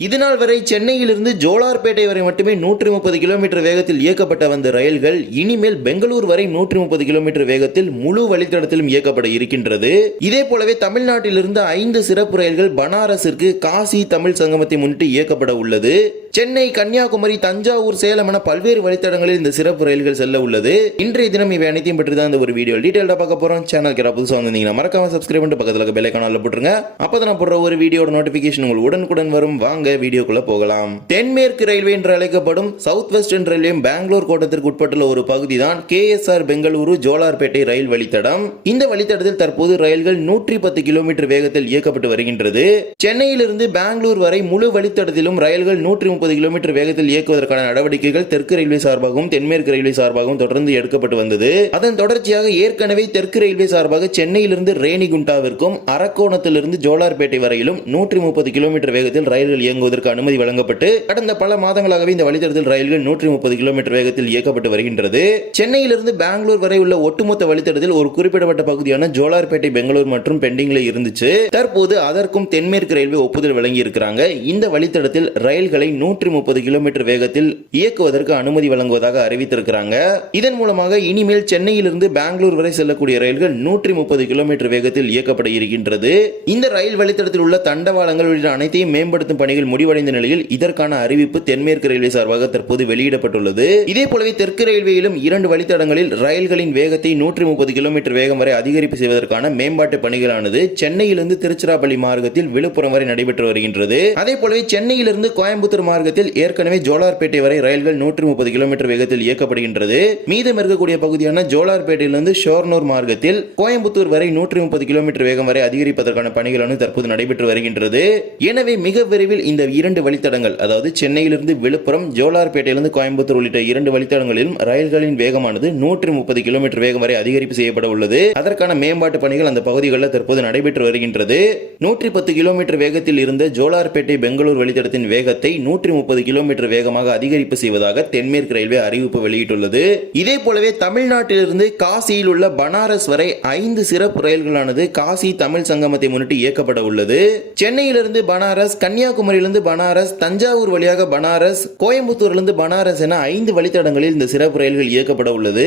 இதுநாள் வரை சென்னையிலிருந்து ஜோலார்பேட்டை வரை மட்டுமே நூற்றி முப்பது கிலோமீட்டர் வேகத்தில் இயக்கப்பட்ட வந்த ரயில்கள் இனிமேல் பெங்களூர் வரை நூற்றி முப்பது கிலோமீட்டர் வேகத்தில் முழு வழித்தடத்திலும் இயக்கப்பட இருக்கின்றது. இதே போலவே தமிழ்நாட்டிலிருந்து ஐந்து சிறப்பு ரயில்கள் பனாரஸிற்கு காசி தமிழ் சங்கமத்தை முன்னிட்டு இயக்கப்பட உள்ளது. சென்னை கன்னியாகுமரி தஞ்சாவூர் சேலம் என பல்வேறு வழித்தடங்களில் இந்த சிறப்பு ரயில்கள் செல்ல உள்ளது. இன்றைய தினம் இவை அனைத்தையும் பற்றி தான் இந்த ஒரு வீடியோ டீடைல்டா பார்க்க போறோம். சேனல் கிட்ட புதுசாக வந்தீங்கன்னா மறக்காம சப்ஸ்கிரைப் பண்ணிட்டு பக்கத்தில் பெல் ஐக்கான போட்டுருங்க. அப்பதான் நான் போடுற ஒரு வீடியோட நோட்டிபிகேஷன் உங்களுக்கு உடனுக்குடன் வரும். வாங்க வீடியோக்குள்ள போகலாம். தென்மேற்கு ரயில்வே என்று அழைக்கப்படும் சவுத் வெஸ்டர்ன் ரயில்வே பெங்களூர் கோட்டத்திற்கு உட்பட்டுள்ள ஒரு பகுதி தான் கேஎஸ்ஆர் பெங்களூரு ஜோலார்பேட்டை ரயில் வழித்தடம். இந்த வழித்தடத்தில் தற்போது ரயில்கள் நூற்றி பத்து கிலோமீட்டர் வேகத்தில் இயக்கப்பட்டு வருகின்றது. சென்னையிலிருந்து பெங்களூர் வரை முழு வழித்தடத்திலும் ரயில்கள் நூற்றி முப்பது கிலோமீட்டர் வேகத்தில் இயக்குவதற்கான நடவடிக்கைகள் தெற்கு ரயில்வே சார்பாகவும் தென்மேற்கு ரயில்வே சார்பாகவும் தொடர்ந்து எடுக்கப்பட்டு வந்தது. அதன் தொடர்ச்சியாக ஏற்கனவே தெற்கு ரயில்வே சார்பாக சென்னையிலிருந்து ரேணிகுண்டாவிற்கும் அரக்கோணத்திலிருந்து ஜோலார்பேட்டை வரையிலும் நூற்றி முப்பது கிலோமீட்டர் வேகத்தில் ரயில்கள் இயங்குவதற்கு அனுமதி வழங்கப்பட்டு கடந்த பல மாதங்களாகவே இந்த வழித்தடத்தில் ரயில்கள் நூற்றி முப்பது கிலோமீட்டர் வேகத்தில் இயக்கப்பட்டு வருகின்றது. சென்னையிலிருந்து பெங்களூர் வரை உள்ள ஒட்டுமொத்த வழித்தடத்தில் ஒரு குறிப்பிடப்பட்ட பகுதியான ஜோலார்பேட்டை பெங்களூர் மற்றும் பெண்டிங்ல இருந்துச்சு. தற்போது அதற்கும் தென்மேற்கு ரயில்வே ஒப்புதல் வழங்கி இருக்கிறாங்க இந்த வழித்தடத்தில் ரயில்களை நூற்றி முப்பது கிலோமீட்டர் வேகத்தில் இயக்குவதற்கு அனுமதி வழங்குவதாக அறிவித்திருக்கிறாங்க. இதன் மூலமாக இனிமேல் சென்னையிலிருந்து பெங்களூர் வரை செல்லக்கூடிய ரயில்கள் நூற்றி முப்பது கிலோமீட்டர் வேகத்தில் இயக்கப்பட இருக்கின்றது. இந்த ரயில் வழித்தடத்தில் உள்ள தண்டவாளங்கள் உள்ளிட்ட அனைத்தையும் மேம்படுத்தும் பணிகள் முடிவடைந்த நிலையில் இதற்கான அறிவிப்பு தென்மேற்கு ரயில்வே சார்பாக தற்போது வெளியிடப்பட்டுள்ளது. இதே போலவே தெற்கு ரயில்வேயிலும் இரண்டு வழித்தடங்களில் ரயில்களின் வேகத்தை நூற்றி முப்பது கிலோமீட்டர் வேகம் வரை அதிகரிப்பு செய்வதற்கான மேம்பாட்டு பணிகளானது சென்னையிலிருந்து திருச்சிராப்பள்ளி மார்க்கத்தில் விழுப்புரம் வரை நடைபெற்று வருகின்றது. அதே போலவே சென்னையிலிருந்து கோயம்புத்தூர் மார்க்க மார்க்கத்தில் ஏற்கனவே ஜோலார்பேட்டை வரை ரயில்கள் நூற்றி முப்பது கிலோமீட்டர் வேகத்தில் இயக்கப்படுகின்றது. மீதம் இருக்கக்கூடிய பகுதியான ஜோலார்பேட்டையிலிருந்து ஷோர்னூர் மார்க்கத்தில் கோயம்புத்தூர் வரை நூற்றி முப்பது கிலோமீட்டர் வேகம் வரை அதிகரிப்பதற்கான பணிகளானது தற்போது நடைபெற்று வருகின்றது. எனவே மிக விரைவில் இந்த இரண்டு வழித்தடங்கள் அதாவது சென்னையிலிருந்து விழுப்புரம் ஜோலார்பேட்டையிலிருந்து கோயம்புத்தூர் உள்ளிட்ட இரண்டு வழித்தடங்களிலும் ரயில்களின் வேகமானது நூற்றி முப்பது கிலோமீட்டர் வேகம் வரை அதிகரிப்பு செய்யப்பட உள்ளது. அதற்கான மேம்பாட்டு பணிகள் அந்த பகுதிகளில் தற்போது நடைபெற்று வருகின்றது. நூற்றி பத்து கிலோமீட்டர் வேகத்தில் இருந்த ஜோலார்பேட்டை பெங்களூர் வழித்தடத்தின் வேகத்தை நூற்றி முப்பது கிலோமீட்டர் வேகமாக அதிகரிப்பு செய்வதாக தென்மேற்கு ரயில்வே அறிவிப்பு வெளியிட்டுள்ளது. இதே போலவே தமிழ்நாட்டிலிருந்து காசியில் உள்ள பனாரஸ் வரை ஐந்து சிறப்பு ரயில்களானது காசி தமிழ் சங்கமத்தை முன்னிட்டு இயக்கப்பட உள்ளது. சென்னையிலிருந்து பனாரஸ் கன்னியாகுமரியிலிருந்து பனாரஸ் தஞ்சாவூர் வழியாக பனாரஸ் கோயம்புத்தூரிலிருந்து பனாரஸ் என ஐந்து வழித்தடங்களில் இந்த சிறப்பு ரயில்கள் இயக்கப்பட உள்ளது.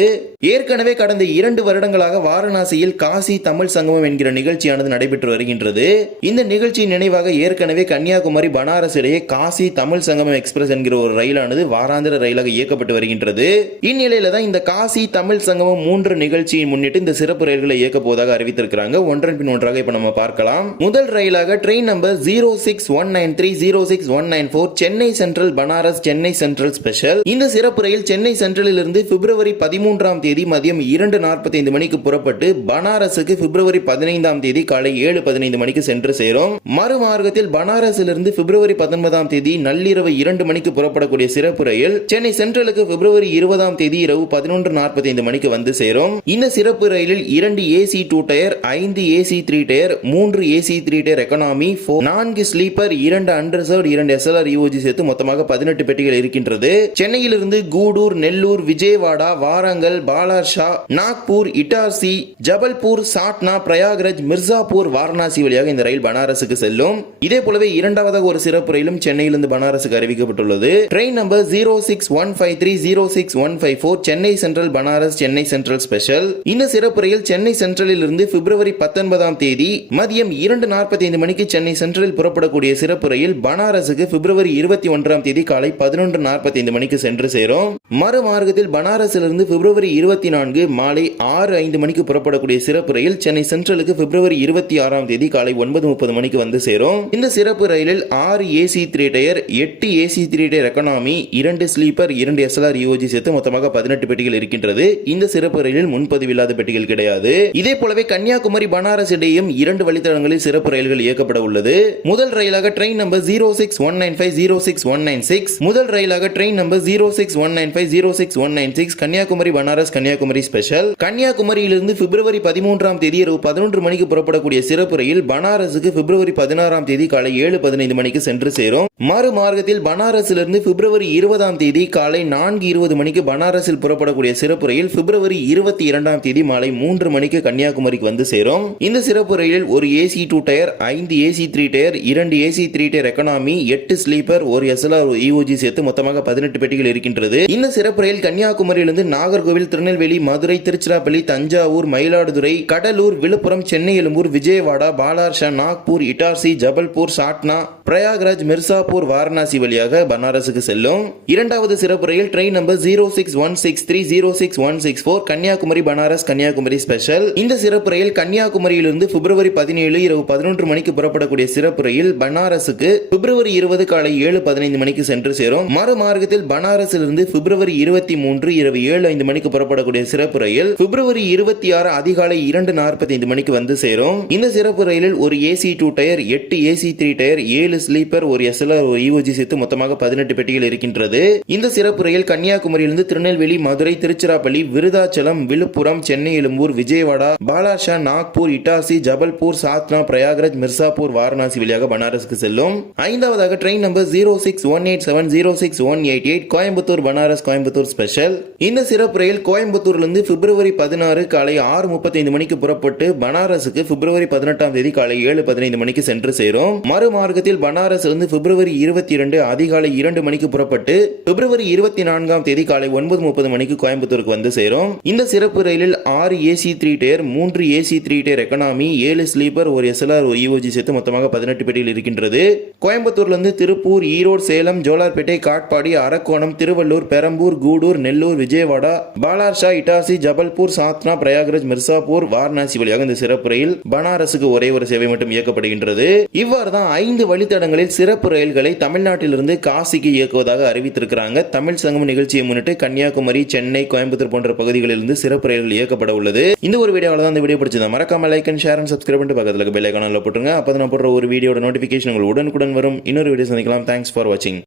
ஏற்கனவே கடந்த இரண்டு வருடங்களாக வாரணாசியில் காசி தமிழ் சங்கமம் என்கிற நிகழ்ச்சியானது நடைபெற்று வருகின்றது. இந்த நிகழ்ச்சியின் நினைவாக ஏற்கனவே கன்னியாகுமரி பனாரஸ் இடையே காசி தமிழ் சங்கமம் எக்ஸ்பிரஸ் என்கிற ஒரு ரயிலானது வாராந்திர ரயிலாக இயக்கப்பட்டு வருகின்றது. இந்நிலையில தான் இந்த காசி தமிழ் சங்கமம் மூன்று நிகழ்ச்சியை முன்னிட்டு இந்த சிறப்பு ரயில்களை இயக்க போவதாக அறிவித்திருக்கிறாங்க. ஒன்றன் பின் ஒன்றாக இப்ப நம்ம பார்க்கலாம். முதல் ரயிலாக train number zero six one nine three zero six one nine four Chennai central Banaras Chennai central special இந்த சிறப்பு ரயில் சென்னை சென்ட்ரலில் இருந்து பிப்ரவரி பதிமூன்றாம் தேதி மதியம் இரண்டு நாற்பத்தி ஐந்து மணிக்கு புறப்பட்டு பனாரஸுக்கு பிப்ரவரி பதினைந்தாம் தேதி காலை ஏழு பதினைந்து மணிக்கு சென்று சேரும். மறுமார்க்கத்தில் பனாரஸிலிருந்து பிப்ரவரி பத்தொன்பதாம் தேதி நள்ளிரவு இரவு இரண்டு மணிக்கு புறப்படக்கூடிய சிறப்பு ரயில் சென்னை சென்ட்ரலுக்கு பிப்ரவரி இருபதாம் தேதி இரவு பதினொன்று நாற்பத்தி ஐந்து மணிக்கு வந்து சேரும். இந்த சிறப்பு ரயிலில் இரண்டு ஏசி டூ டயர் ஐந்து ஏசி த்ரீ டயர் மூன்று ஏசி த்ரீ டயர் எக்கனாமி நான்கு ஸ்லீப்பர் இரண்டு அன்ரிசர்வ் இரண்டு எஸ்எல்ஆர் யூஜி சேர்த்து மொத்தமாக பதினெட்டு பெட்டிகள் இருக்கின்றது. சென்னையிலிருந்து கூடூர் நெல்லூர் விஜயவாடா வாரங்கல் பாலார்ஷா நாக்பூர் இட்டார்சி ஜபல்பூர் சாட்னா பிரயாக்ரஜ் மிர்சாபூர் வாரணாசி வழியாக இந்த ரயில் பனாரஸுக்கு செல்லும். இதே போலவே இரண்டாவதாக ஒரு சிறப்பு ரயிலும் சென்னையிலிருந்து பனாரஸ் பனாரஸுக்கு அறிவிக்கப்பட்டுள்ளது. Train number zero six one five three zero six one five four Chennai central Banaras Chennai central special இந்த சிறப்பு ரயில் சென்னை சென்ட்ரலில் இருந்து பிப்ரவரி பத்தொன்பதாம் தேதி மதியம் இரண்டு நாற்பத்தி ஐந்து மணிக்கு சென்னை சென்ட்ரலில் புறப்படக்கூடிய சிறப்பு ரயில் பனாரஸுக்கு பிப்ரவரி இருபத்தி ஒன்றாம் தேதி காலை பதினொன்று நாற்பத்தி ஐந்து மணிக்கு சென்று சேரும். மறுமார்க்கத்தில் பனாரஸிலிருந்து பிப்ரவரி இருபத்தி நான்கு மாலை ஆறு ஐந்து மணிக்கு புறப்படக்கூடிய சிறப்பு ரயில் சென்னை சென்ட்ரலுக்கு பிப்ரவரி இருபத்தி ஆறாம் தேதி காலை ஒன்பது முப்பது மணிக்கு வந்து சேரும். இந்த சிறப்பு ரயிலில் ஆறு ஏசி த்ரீ டயர் எட்டு எட்டு ஏசி த்ரீ டயர் எக்கனாமி இரண்டு ஸ்லீப்பர் இரண்டு எஸ்எல்ஆர் யூஜி சேர்த்து மொத்தமாக பதினெட்டு பெட்டிகள் இருக்கின்றது. இந்த சிறப்பு ரயிலில் முன்பதிவு இல்லாத பெட்டிகள் கிடையாது. இதே போலவே கன்னியாகுமரி பனாரஸ் இடையும் இரண்டு வழித்தடங்களில் சிறப்பு ரயில்கள் இயக்கப்பட உள்ளது. முதல் ரயிலாக train number zero six one nine five zero six one nine six முதல் ரயிலாக train number zero six one nine five zero six one nine six Kanyakumari Banaras Kanyakumari special கன்னியாகுமரியிலிருந்து பிப்ரவரி பதிமூன்றாம் தேதி இரவு பதினொன்று மணிக்கு புறப்படக்கூடிய சிறப்பு ரயில் பனாரஸுக்கு பிப்ரவரி பதினாறாம் தேதி காலை ஏழு பதினைந்து மணிக்கு சென்று சேரும். மறு மார்க்கத்தில் பனாரஸிலிருந்து பிப்ரவரி இருபதாம் தேதி காலை நான்கு இருபது மணிக்கு பனாரஸில் புறப்படக்கூடிய சிறப்பு ரயில் பிப்ரவரி இருபத்தி இரண்டாம் தேதி மாலை மூன்று மணிக்கு கன்னியாகுமரிக்கு வந்து சேரும். இந்த சிறப்பு ரயிலில் ஒரு ஏசி டூ டயர் ஐந்து ஏசி த்ரீ டயர் இரண்டு ஏசி த்ரீ டயர் எக்கனாமி எட்டு ஸ்லீப்பர் ஒரு எஸ்எல்ஆர் இஓஜி சேர்த்து மொத்தமாக பதினெட்டு பெட்டிகள் இருக்கின்றது. இந்த சிறப்பு ரயில் கன்னியாகுமரியிலிருந்து நாகர்கோவில் திருநெல்வேலி மதுரை திருச்சிராப்பள்ளி தஞ்சாவூர் மயிலாடுதுறை கடலூர் விழுப்புரம் சென்னை எழும்பூர் விஜயவாடா பாலார்ஷா நாக்பூர் இட்டார்சி ஜபல்பூர் சாட்னா பிரயாக்ராஜ் மிர்சாபூர் வாரணாசி வாரணாசி வழியாக பனாரஸுக்கு செல்லும். இரண்டாவது சிறப்பு ரயில் train number zero six one six three zero six one six four Kanyakumari Banaras Kanyakumari special இந்த சிறப்பு ரயில் கன்னியாகுமரியிலிருந்து பிப்ரவரி பதினேழு இரவு பதினொன்று மணிக்கு புறப்படக்கூடிய சிறப்பு ரயில் பனாரஸுக்கு பிப்ரவரி இருபது காலை ஏழு பதினைந்து மணிக்கு சென்று சேரும். மறுமார்க்கத்தில் பனாரஸிலிருந்து பிப்ரவரி இருபத்தி மூன்று இரவு ஏழு ஐந்து மணிக்கு புறப்படக்கூடிய சிறப்பு ரயில் பிப்ரவரி இருபத்தி ஆறு அதிகாலை இரண்டு நாற்பத்தி ஐந்து மணிக்கு வந்து சேரும். இந்த சிறப்பு ரயிலில் ஒரு ஏசி டூ டயர் எட்டு ஏசி த்ரீ டயர் ஏழு ஸ்லீப்பர் ஒரு எஸ்எல்ஆர் ஒரு இஓஜிசி சேர்த்து மொத்தமாக பதினெட்டு பெட்டிகள் இருக்கின்றது. இந்த சிறப்பு ரயில் கன்னியாகுமரியிலிருந்து திருநெல்வேலி மதுரை திருச்சிராப்பள்ளி விருதாச்சலம் விழுப்புரம் சென்னை எழும்பூர் விஜயவாடா பாலாஷா நாக்பூர் இட்டாசி ஜபல்பூர் சாத்னா பிரயாக்ராஜ் மிர்சாப்பூர் வாரணாசி வழியாக பனாரஸுக்கு செல்லும். ஐந்தாவதாக train number zero six one eight seven zero six one eight eight Coimbatore Banaras Coimbatore special. இந்த சிறப்பு ரயில் கோயம்புத்தூரிலிருந்து பிப்ரவரி பதினாறு காலை ஆறு முப்பத்தைந்து மணிக்கு புறப்பட்டு பனாரஸுக்கு பிப்ரவரி பதினெட்டாம் தேதி காலை ஏழு பதினைந்து மணிக்கு சென்று சேரும். மறு மார்க்கத்தில் பனாரஸ் இருந்து பிப்ரவரி இருபத்தி இரண்டு அதிகாலை இரண்டு மணிக்கு புறப்பட்டு பிப்ரவரி இருபத்தி நான்காம் தேதி காலை ஒன்பது முப்பது மணிக்கு கோயம்புத்தூருக்கு வந்து சேரும். இந்த சிறப்பு ரயிலில் ஆறு ஏசி த்ரீ டயர் மூன்று ஏசி த்ரீ டயர் எக்கனாமி ஏழு ஸ்லீப்பர் ஒரு எஸ்எல்ஆர் ஒரு இஓஜி சேர்த்து மொத்தமாக பதினெட்டு பெட்டியில் இருக்கின்றது. கோயம்புத்தூர்லேருந்து திருப்பூர் ஈரோடு சேலம் ஜோலார்பேட்டை காட்பாடி அரக்கோணம் திருவள்ளூர் பெரம்பூர் கூடூர் நெல்லூர் விஜயவாடா பாலார்ஷா இட்டாசி ஜபல்பூர் சாத்னா பிரயாகராஜ் மிர்சாபூர் வாரணாசி வழியாக இந்த சிறப்பு ரயில் பனாரஸுக்கு ஒரே ஒரு சேவை மட்டும் இயக்கப்படுகின்றது. இவ்வாறு தான் ஐந்து வழித்தடங்களில் சிறப்பு ரயில்களை தமிழ்நாடு தமிழ்நாட்டிலிருந்து காசிக்கு இயக்குவதாக அறிவித்திருக்கிறாங்க. தமிழ் சங்கம் நிகழ்ச்சியை முன்னிட்டு கன்னியாகுமரி சென்னை கோயம்புத்தூர் போன்ற பகுதிகளிலிருந்து சிறப்பு ரயில்கள் இயக்கப்பட உள்ளது. இந்த ஒரு வீடியோவில் தான் இந்த வீடியோ பிடிச்சது மறக்காம like and share and subscribe பண்ணிட்டு பக்கத்தில் பெல் ஐக்கானில் போட்டுருங்க. அப்போ நான் போடுற ஒரு வீடியோட நோட்டிஃபிகேஷன் உங்களுக்கு உடனுக்குடன் வரும். இன்னொரு வீடியோ சந்திக்கலாம். தேங்க்ஸ் ஃபார் வாட்சிங்